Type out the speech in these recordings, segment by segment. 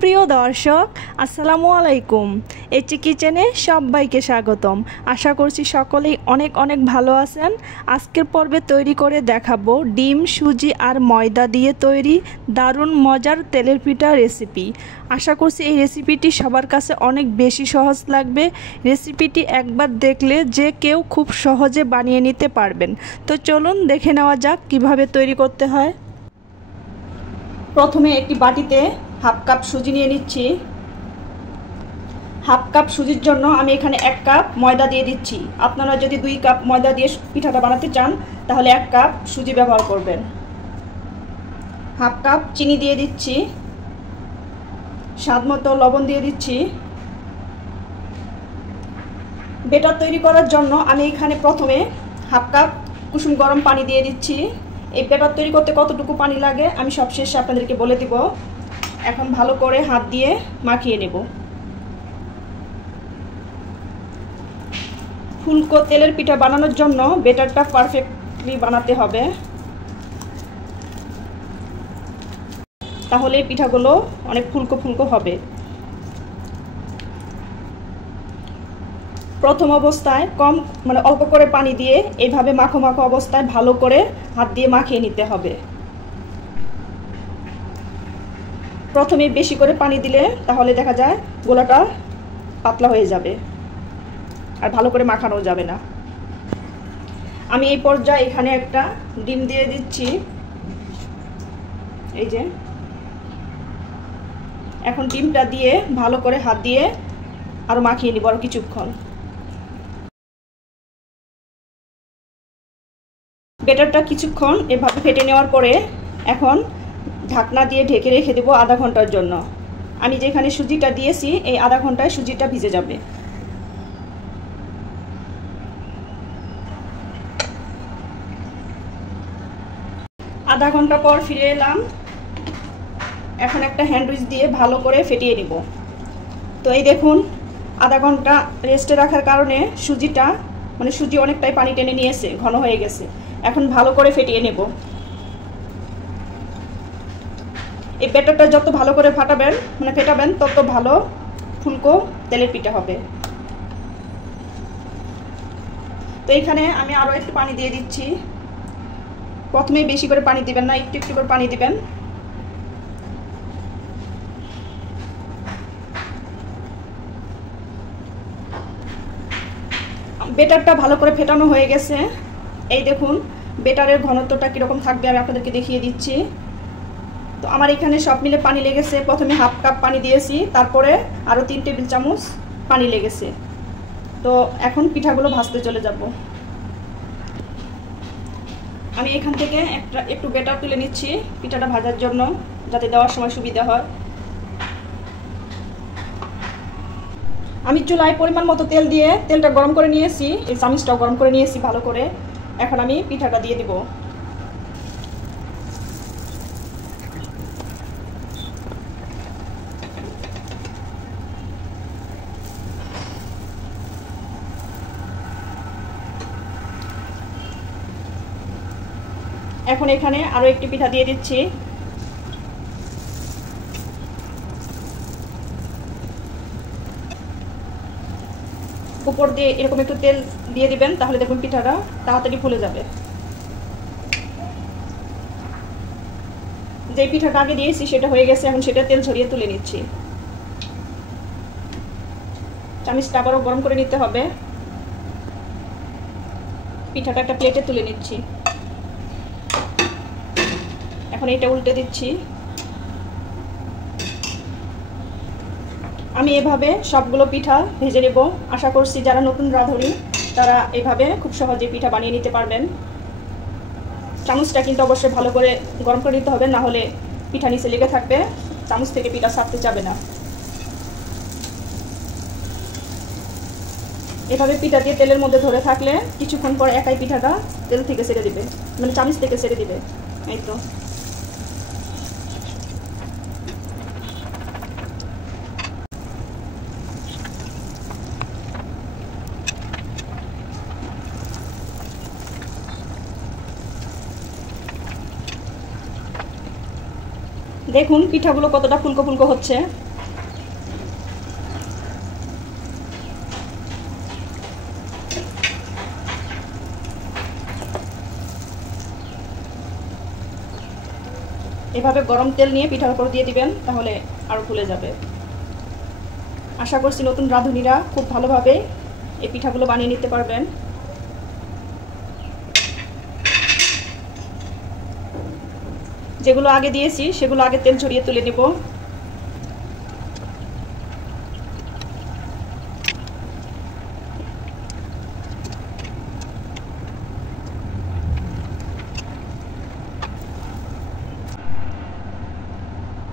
সুপ্রিয় দর্শক, আসসালামু আলাইকুম। এচি কিচেনে সবাইকে স্বাগতম। আশা করছি সকলেই অনেক অনেক ভালো আছেন। আজকের পর্বে তৈরি করে দেখাবো ডিম, সুজি আর ময়দা দিয়ে তৈরি দারুণ মজার তেলের পিঠা রেসিপি। আশা করছি এই রেসিপিটি সবার কাছে অনেক বেশি সহজ লাগবে। রেসিপিটি একবার দেখলে যে কেউ খুব সহজে বানিয়ে নিতে পারবেন। তো চলুন দেখে নেওয়া যাক কিভাবে তৈরি করতে হয়। প্রথমে একটি বাটিতে হাফ কাপ সুজি নিয়ে নিচ্ছি। হাফ কাপ সুজির জন্য আমি এখানে 1 কাপ ময়দা দিয়ে দিচ্ছি। আপনারা যদি 2 কাপ ময়দা দিয়ে পিঠাটা বানাতে চান তাহলে 1 কাপ সুজি ব্যবহার করবেন। হাফ কাপ চিনি দিয়ে দিচ্ছি, স্বাদমতো লবণ দিয়ে দিচ্ছি। বেটার তৈরি করার জন্য আমি এখানে প্রথমে হাফ কাপ কুসুম গরম পানি দিয়ে দিচ্ছি। এই বেটার তৈরি করতে কতটুকু পানি লাগে আমি সবশেষে আপনাদেরকে বলে দিব। এখন ভালো করে হাত দিয়ে মাখিয়ে নেব। ফুলকো তেলের পিঠা বানানোর জন্য বেটারটা পারফেক্টলি বানাতে হবে, তাহলে পিঠাগুলো অনেক ফুলকো ফুলকো হবে। প্রথম অবস্থায় অল্প করে পানি দিয়ে এইভাবে মাখো মাখো অবস্থায় ভালো করে হাত দিয়ে মাখিয়ে নিতে হবে। প্রথমে বেশি করে পানি দিলে তাহলে দেখা যায় গোলাটা পাতলা হয়ে যাবে আর ভালো করে মাখানো যাবে না। আমি এই পর্যায়ে এখানে একটা ডিম দিয়ে দিচ্ছি। এই যে এখন ডিমটা দিয়ে ভালো করে হাত দিয়ে আরো মাখিয়ে নিব আরো কিছুক্ষণ। বেটারটা কিছুক্ষণ এভাবে ফেটে নেওয়ার পরে এখন ঢাকনা দিয়ে ঢেকে রেখে দেবো আধা ঘন্টার জন্য। আমি যেখানে সুজিটা দিয়েছি এই আধা ঘন্টায় সুজিটা ভিজে যাবে। আধা ঘন্টা পর ফিরে এলাম। এখন একটা হ্যান্ড উইচ দিয়ে ভালো করে ফেটিয়ে নিব। তো এই দেখুন আধা ঘন্টা রেস্টে রাখার কারণে সুজি অনেকটাই পানি টেনে নিয়েছে, ঘন হয়ে গেছে। এখন ভালো করে ফেটিয়ে নেব। এই ব্যাটারটা যত ভালো করে ফেটাবেন তত ভালো ফুলকো তেলের পিঠা হবে। তো এখানে আমি আরো একটু পানি দিয়ে দিচ্ছি। প্রথমেই বেশি করে পানি দিবেন না, একটু একটু করে পানি দিবেন। বেটারটা ভালো করে ফেটানো হয়ে গেছে। এই দেখুন বেটারের ঘনত্বটা কিরকম থাকবে আমি আপনাদেরকে দেখিয়ে দিচ্ছি। তো আমার এখানে সব মিলে পানি লেগেছে। প্রথমে হাফ কাপ পানি দিয়েছি, তারপরে আরো 3 টেবিল চামচ পানি লেগেছে। তো এখন পিঠাগুলো ভাজতে চলে যাব। আমি এখান থেকে একটু বেটার তুলে নিচ্ছি পিঠাটা ভাজার জন্য, যাতে দেওয়ার সময় সুবিধা হয়। আমি চুলায় পরিমাণ মতো তেল দিয়ে তেলটা গরম করে নিয়েছি, এই চামচটাও গরম করে নিয়েছি ভালো করে। এখন আমি পিঠাটা দিয়ে দিব। এখন এখানে আরো একটি পিঠা দিয়ে দিচ্ছি। উপর দিয়ে এরকম একটু তেল দিয়ে দিবেন, তাহলে দেখুন পিঠাটা তাড়াতাড়ি ফুলে যাবে। যে পিঠাটা আগে দিয়েছি সেটা হয়ে গেছে, এখন সেটা তেল ঝরিয়ে তুলে নিচ্ছি। চামচটা আবারও গরম করে নিতে হবে। পিঠাটা একটা প্লেটে তুলে নিচ্ছি। এখন এটা উল্টে দিচ্ছি। আমি এভাবে সবগুলো পিঠা ভেজে নেব। আশা করছি যারা নতুন রাঁধুনি তারা এভাবে খুব সহজে পিঠা বানিয়ে নিতে পারবেন। চামচটা কিন্তু অবশ্যই ভালো করে গরম করে নিতে হবে, না হলে পিঠা নিচে লেগে থাকবে, চামচ থেকে পিঠা ছাড়তে যাবে না। এভাবে পিঠা দিয়ে তেলের মধ্যে ধরে থাকলে কিছুক্ষণ পর একাই পিঠাটা তেল থেকে ছেড়ে দিবে, চামচ থেকে ছেড়ে দিবে। এই তো দেখুন পিঠাগুলো কতটা ফুলকো ফুলকো হচ্ছে। এভাবে গরম তেল নিয়ে পিঠার উপর দিয়ে দিবেন, তাহলে আরও ফুলে যাবে। আশা করছি নতুন রাঁধুনিরা খুব ভালোভাবে এই পিঠাগুলো বানিয়ে নিতে পারবেন। যেগুলো আগে দিয়েছি সেগুলো আগে তেল ঝরিয়ে তুলে নেব।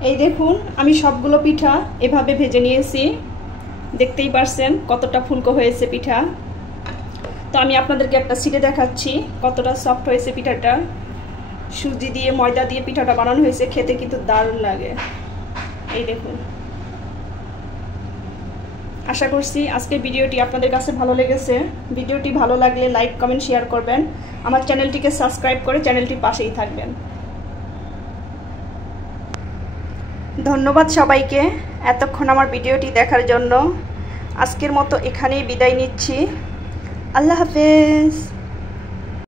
এই দেখুন, আমি সবগুলো পিঠা এভাবে ভেজে নিয়েছি। দেখতেই পারছেন কতটা ফুলকো হয়েছে পিঠা। তো আমি আপনাদেরকে একটা ছিঁড়ে দেখাচ্ছি কতটা সফট হয়েছে পিঠাটা। সুজি দিয়ে ময়দা দিয়ে পিঠাটা বানানো হয়েছে, খেতে কিন্তু দারুণ লাগে। এই দেখুন। আশা করছি আজকের ভিডিওটি আপনাদের কাছে ভালো লেগেছে। ভিডিওটি ভালো লাগলে লাইক, কমেন্ট, শেয়ার করবেন। আমার চ্যানেলটিকে সাবস্ক্রাইব করে চ্যানেলটির পাশেই থাকবেন। ধন্যবাদ সবাইকে এতক্ষণ আমার ভিডিওটি দেখার জন্য। আজকের মতো এখানেই বিদায় নিচ্ছি। আল্লাহ হাফেজ।